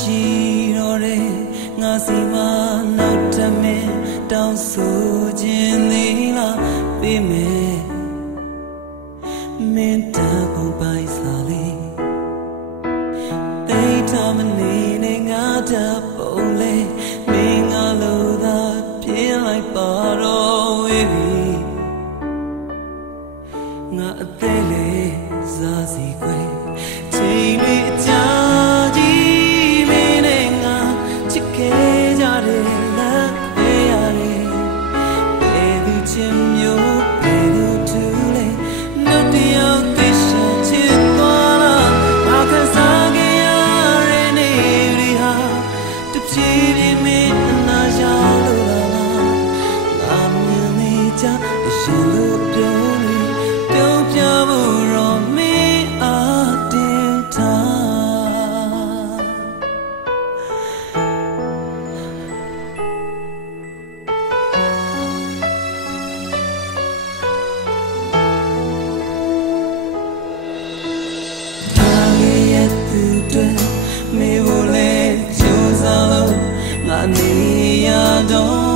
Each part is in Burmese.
ရှိတော့တယ်ငါစီမနောက်တမဲတောင်းဆိုခြင်းသေးလားပေးမယ်မင်းတပုံပိုင်စားလေးတိတ်ထမနေနေငါတပုံလေးမင်းငါလို့သာပြင်းလိုက်ပါတော့ဝေးပြီငါအသက် see Don't.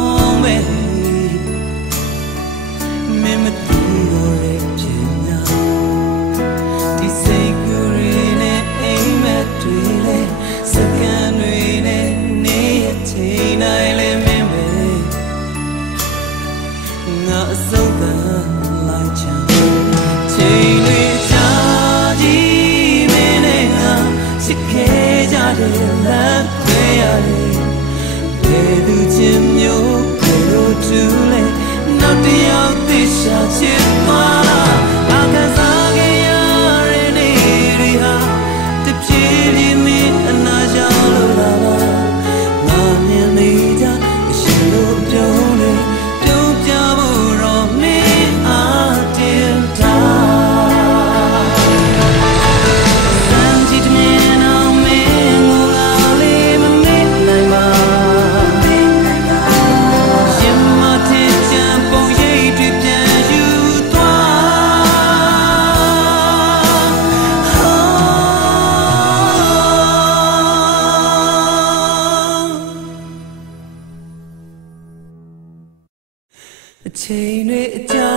ချိန်တွေအကြာ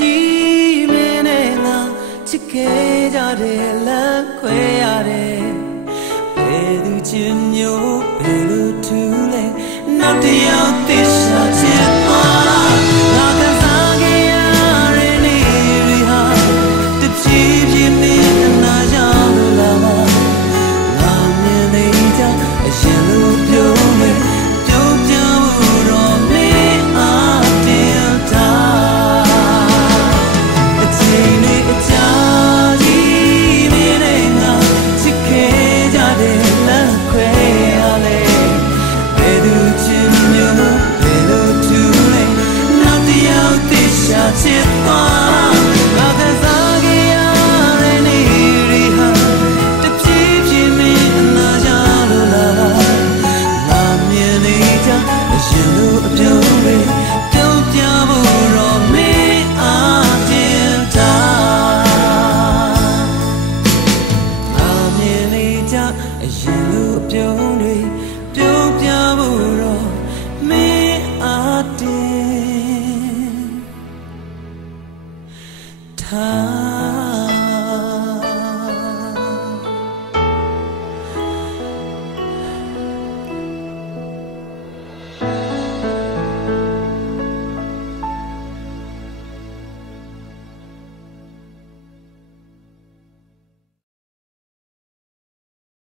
ကြီးမင်းနဲ့ငါချစ်ခဲ့ကြတယ်လမ်းခွဲရတယ်ဘယ်သူချင်းမျိုးဘယ်လိုတူလဲနောက်တယောက်သိရှာချင်မှာ